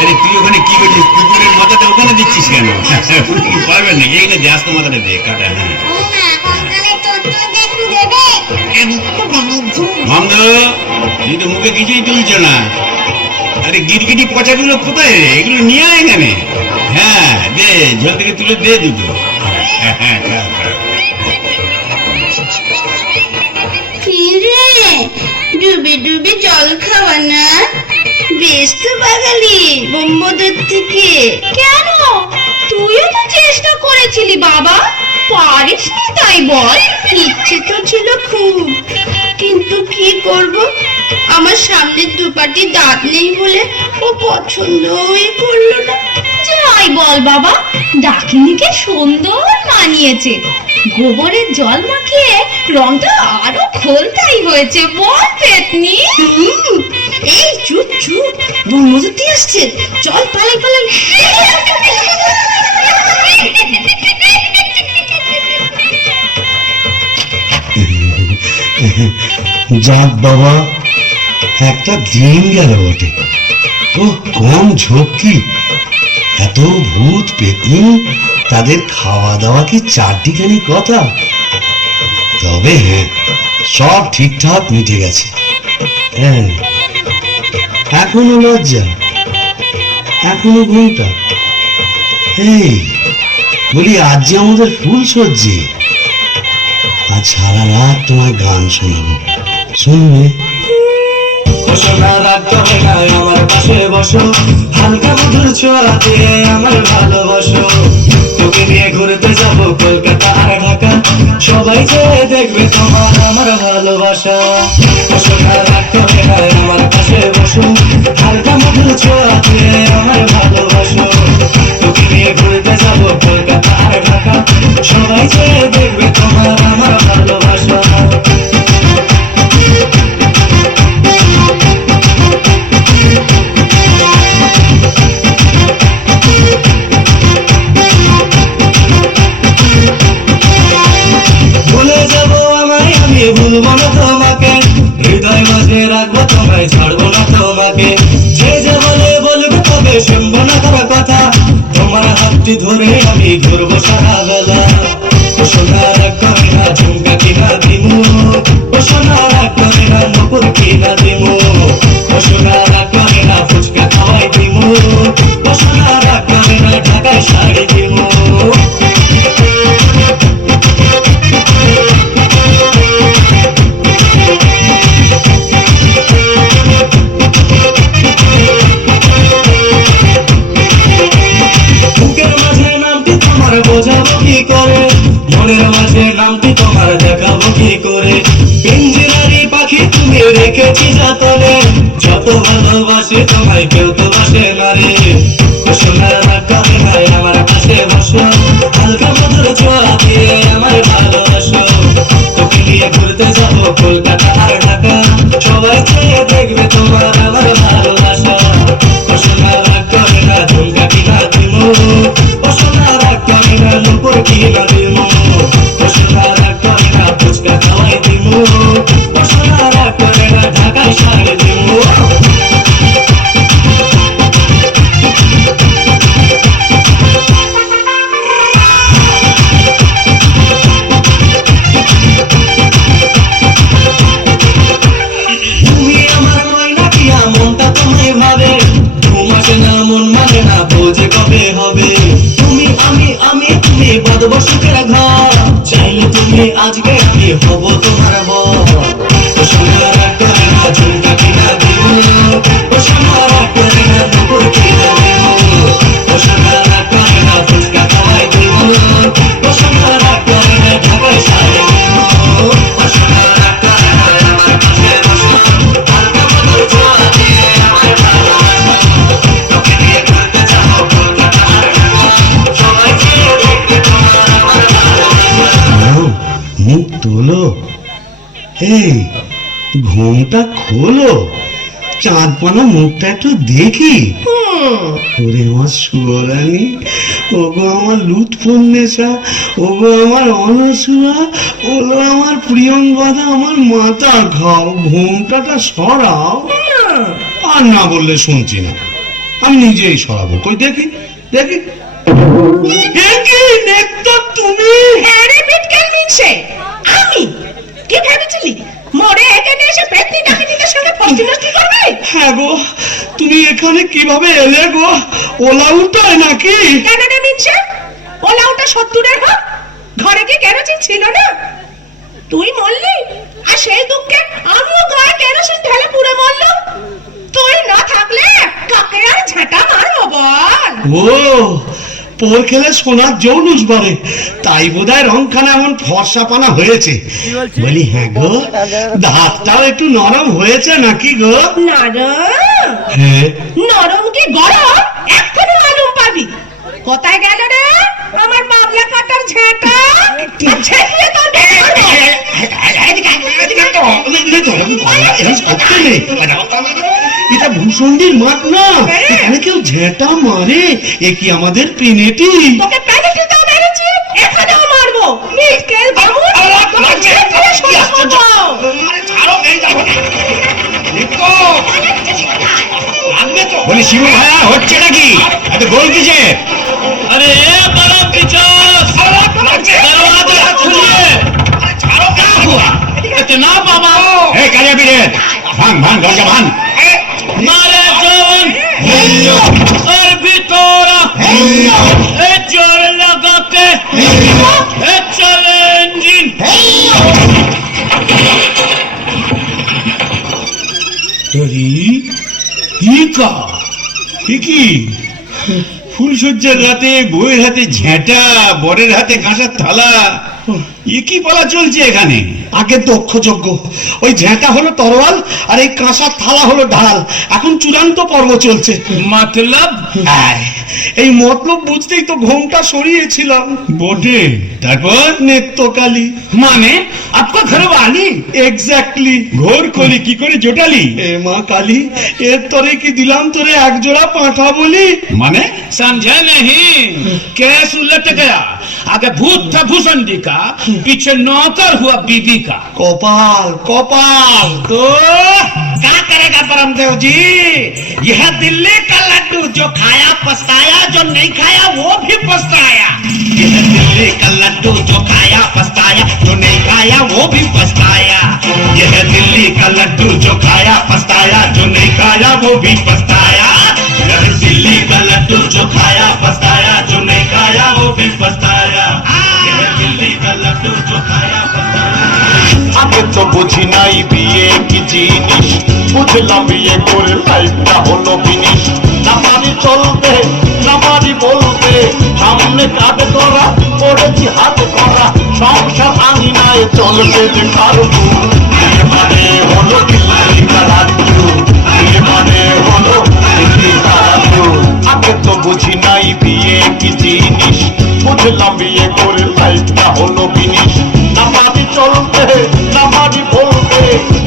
আরে তুই ওখানে কি করছিস? কুকুরের মাথাটা ওখানে দিচ্ছিস কেন? পারবেন না, এখানে জাস্ত মাথাটা দে কাটা। হ্যাঁ মন্দ, তুই তো মুখে কিছুই তুলছ না। আরে গিরগিটি পচাগুলো কোথায় রে? এগুলো নিয়ে আয় এখানে। হ্যাঁ দে, ঝোল থেকে তুলে দে দুটো। ফিরে ডুবে ডুবে জল খাওয়া না, বেশ তো বাঙালি বোম্বদের থেকে। কেন, তুইও তো চেষ্টা করেছিলি বাবা, পারিস নি তাই বল? ইচ্ছে তো ছিল খুব, কিন্তু কি করব, আমার সামনের দুপাটি দাঁত নেই বলে ও পছন্দই করলো না। যাই বল বাবা, ডাকিনিকে সুন্দর মানিয়েছে। গোবরের জল মাখিয়ে রংটা আরো খোলতাই হয়েছে, বল পেতনি? এই চুপ চুপ, বোম্বদতি আসছে, চল পালাই পালাই। যাক বাবা, একটা দিন গেল বটে। ও কম ঝক্কি, এত ভূত পেতনি, তাদের খাওয়া দাওয়া কি চারটিখানি কথা? তবে হ্যাঁ, সব ঠিকঠাক মিটে গেছে। হ্যাঁ, এখনো লজ্জা, এখনো ঘুমটা। এই বলি, আজ যে আমাদের ফুল সজ্জি, আজ সারা রাত তোমায় গান শোনাবো, শুনবে? আমার পাশে বসো, হালকা মধুর ছোঁয়া দিয়ে আমার ভালোবাসো। তোকে নিয়ে ঘুরতে যাবো কলকাতা আর ঢাকা, সবাই যে দেখবে তোমার আমার ভালোবাসা। আমার পাশে বসো, হালকা মধুর ছোঁয়া দিয়ে আমার ভালোবাসো। তোকে নিয়ে ঘুরতে যাবো কলকাতা আর ঢাকা, সবাই যে দেখবে তোমার আমার ভালোবাসা। ভুলে যাবো আমায়, আমি ভুলবো না তোমাকে, হৃদয় মাঝে রাখবো তোমায়, ছাড়বো না তোমাকে। যে যে বলে বলবে তবে শুনবো না তার কথা, তোমার হাতটি ধরে আমি ঘুরবো সারা বেলা। ও সোনা রাগ করে না, ঝুমকা কিনা দিমু, ও সোনা রাগ করে না, নুপুর কিনা দিমু, ও সোনা রাগ করে না, ফুচকা খাওয়াই দিমু, ও সোনা রাগ করে না, ঢাকায় শাড়ি দিমু। বুকের মাঝে নামটি তোমার বোঝাবো কি করে, মনের মাঝে নামটি তোমার দেখাবো কি করে। পিঞ্জিরারি পাখি তুমি রেখেছি যতনে, যত ভালোবাসি তোমায় কেউ তো বাসে না রে। সোনার রাগ করে নাই, আমার কাছে বসো, হালকা মধুর ছোঁয়া দিয়ে আমার ভালোবাসো। তোকে নিয়ে ঘুরতে যাবো কলকাতা আর ঢাকা, সবাই চেয়ে দেখবে তোমার আমার ভালোবাসা। সোনার রাগ করে না, ঝুমকা কিনা দিমু, ও সোনার রাগ করে না, নুপুর কিনা দিমু, ও সোনার রাগ করে না, ফুচকা খাওয়াই দিমু, ও সোনার রাগ করে না, ঢাকায় শাড়ি দিমু। তুমি আমার ময়না কিয়া, মনটা তোমায় ভাবে, ঘুম আসে না, মন মানে না, বোঝে কবে হবে। তুমি আমি তুমি বাঁধবো সুখের ঘর, চাইলে তুমি আজকে আমি হব তোমার বর। ও সোনা রাগ করে না, ঝুমকা কিনা দিমু, ও সোনা রাগ করে না, নুপুর কিনা দিমু, ও সোনা রাগ করে না, ফুচকা খাওয়াই দিমু, ও সোনা রাগ করে না, ঢাকায় শাড়ি দিমু, ও সোনা রাগ করে না, আমার পাশে বসো, হালকা মধুর ছোঁয়া দিয়ে আমার ভালোবাসো। তোকে নিয়ে ঘুরতে যাবো কলকাতা আর ঢাকা, সবাই চেয়ে দেখবে তোমার আমার ভালোবাসা। মুখ তোলো, এই ঘুমটা খোলো, চাঁদ পানা মুখটা একটু দেখি। ওরে আমার সুরানি, ওগো আমার লুৎফুন্নেসা, ওগো আমার অনসুয়া, ওগো আমার প্রিয়ঙ্গদা, আমার মাথা খাও, ঘুমটাটা সরাও। আর না বললে শুনছি না, আমি নিজেই সরাবো। কই দেখি দেখি। দেখি নেকটা তুমি। হ্যাঁ রে বিটকেল মিনসে, আমি কি ভেবেছিলি মরে এখানে এসে পেতনি ডাকিনিদের সঙ্গে ফষ্টি নষ্টি করবে? হ্যাঁ গো, তুমি এখানে কিভাবে এলে গো? ওলা উল্টায় নাকি? কেন রে মিনসে, ওলা ওটা 70-এর হোক ঘরে কি কেরোসিন ছিল না? তুই মরলি আর সেই দুঃখে আমিও গায়ে কেরোসিন ঢেলে পুড়ে মরলাম। তুই না থাকলে কাকে আর ঝাঁটা মারবো বল? ও পোর খেলে সোনার জৌলুস বাড়ে, তাই বোধহয় রংখানা এমন ফর্সাপানা হয়েছে। বলি হ্যাঁ গো, দাঁতটাও একটু নরম হয়েছে নাকি গো? নরম? হ্যাঁ। নরম কি গরম এক্ষুনি মালুম পাবি। কোথায় গেল রে আমার বাবলা কাটার ঝাঁটা? ঝেঁটিয়ে তোর এটা ভূষণ্ডির মাঠ না, এখানে কেউ ঝেঁটা মারে? এ কি আমাদের পিনেটি? তোকে প্যানেটি তো মেরেছি, এখানেও মারবো। মিসকেল বাবু তোমার ঝেঁটিয়ে শুরু করবো। বলি শিবু ভাইয়া হচ্ছে নাকি? এত গোল কিসে? अरे बड़ा पिचास दरवाजा खोलिए। क्या हुआ इतना बाबा? ए कालिया पीड़े भांग भांग दरवाजा भांग। मारे जवन और भी तोरा ए जोर लगा के ए चले इंजन। কি ফুলসজ্জার রাতে বউয়ের হাতে ঝেঁটা, বরের হাতে কাঁসার থালা, এ কি বলা চলছে এখানে? আগে দক্ষযজ্ঞ, ওই ঝেঁটা হলো তরোয়াল আর এই কাঁসার থালা হলো ঢাল। এখন চূড়ান্ত পর্ব চলছে। मतलब এই মতলব বুঝতেই তো ঘোমটা সরিয়েছিলাম বটে। তারপর নেত্রকালী माने आपका घर वाली? এক্স্যাক্টলি। ঘোর কলি কি করে জোটালি? এ মা কালী, এর তরে কি দিলাম তোরে এক জোড়া পাঁঠা বলি? মানে समझे नहीं? केस उलट गया। आगे भूत था भूषणी का, पीछे नौकर हुआ बीबी का। कपाल कपाल। तो क्या करेगा परमदेव जी? यह दिल्ली का लड्डू जो खाया पछताया, जो नहीं खाया वो भी पछताया। यह दिल्ली का लड्डू जो खाया पछताया, जो नहीं खाया वो भी पछताया। यह दिल्ली का लड्डू जो खाया पछताया, जो नहीं खाया वो भी पछताया। यह दिल्ली का लड्डू जो खाया पछताया, जो नहीं खाया वो भी पछताया। यह दिल्ली का लड्डू जो खाया पछताया। আগে তো বুঝি নাই বিয়ে কি জিনিস, বুঝলাম বিয়ে করে লাইফটা হলো ফিনিশ। না পারি চলতে না পারি বলতে, সামনে কাঁধে করা পড়েছি হাতে করা, সংসার আঙিনায় চলবে যে কারবু। বিয়ে মানে হলো দিল্লি কা লাড্ডু, বিয়ে মানে হলো দিল্লি কা লাড্ডু। আগে তো বুঝি নাই বিয়ে কি জিনিস, বুঝলাম বিয়ে করে লাইফটা হলো ফিনিশ। না পারি চলতে না পারি বলতে,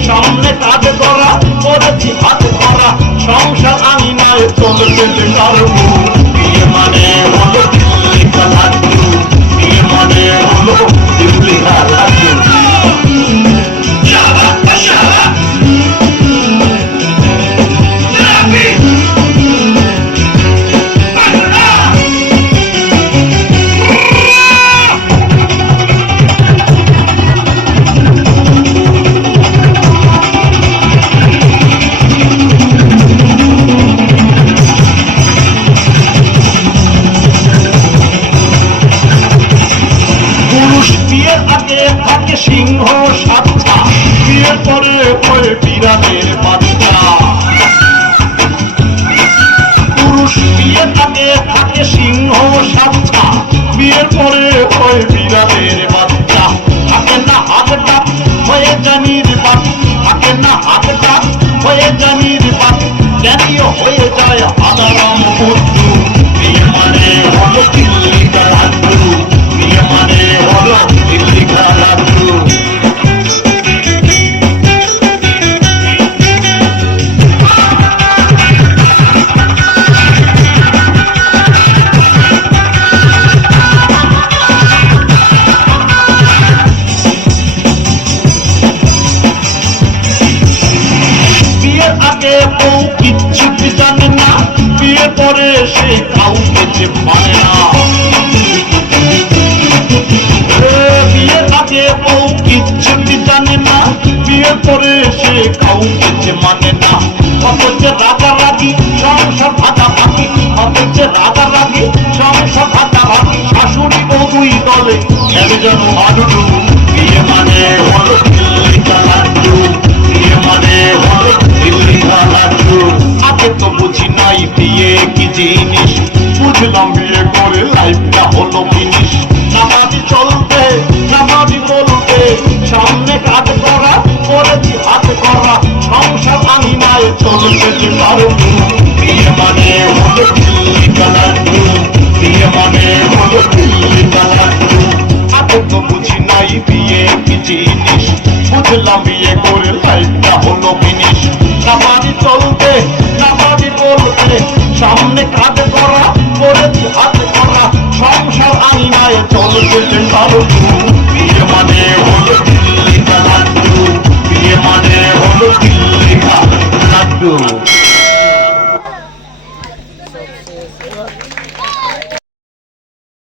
সামনে কাঁধে করা পড়েছি হাতে করা, সংসার আঙিনায় চলবে যে কারবু। বিয়ে মানে হলো দিল্লি কা লাড্ডু, বিয়ে মানে হলো দিল্লি কা লাড্ডু। বিয়ের আগে থাকে সিংহ সাতটা, বিয়ের পরে হয় বিড়ালের বাচ্চা। পুরুষ বিয়ের আগে থাকে সিংহ সাতটা, বিয়ের পরে হয় বিড়ালের বাচ্চা। থাকে না হাতটা হয়ে জানির বাপ, থাকে না হাতটা হয়ে জানির বাপ, জ্ঞানীয় হয়ে যায় আদারাম বুদ্ধু। বিয়ে মানে হলো দিল্লি কা লাড্ডু, বিয়ে মানে হলো দিল্লি কা লাড্ডু। বিয়ের আগে বউ কিচ্ছু জানে না, বিয়ের পরে সে কাউকে যে মানে না। বিয়ের আগে বউ কিচ্ছু জানে না, বিয়ের পরে সে কাউকে যে মানে না। অথচ রাগারাগি সংসার ভাগাভাগি, অথচ রাগারাগি সংসার ভাগাভাগি, শাশুড়ি বউ দুই দলে খেলে লাড্ডু, বিয়ে মানে হলো দিল্লি কা লাড্ডু, বিয়ে মানে হলো দিল্লি কা লাড্ডু। আগে তো বুঝি নাই বিয়ে কি জিনিস, বুঝলাম বিয়ে করে লাইফটা হলো ফিনিশ। নামাজি চলতে নামাজি বলতে, সামনে কাজ করা করেছি হাত করা, সংসার আমি নাই চলতে যে পারবো। বিয়ে মানে হলো দিল্লি কা লাড্ডু, বিয়ে মানে হলো দিল্লি কা লাড্ডু। আগে তো বুঝি নাই বিয়ে কি জিনিস, বুঝলাম বিয়ে করে লাইফটা হলো ফিনিশ। নামাজি চলতে নামাজি বলতে, সামনে কাজ করা করেছি হাত করা, সংসার আমি নাই চলতে যে পারবো। বিয়ে মানে হলো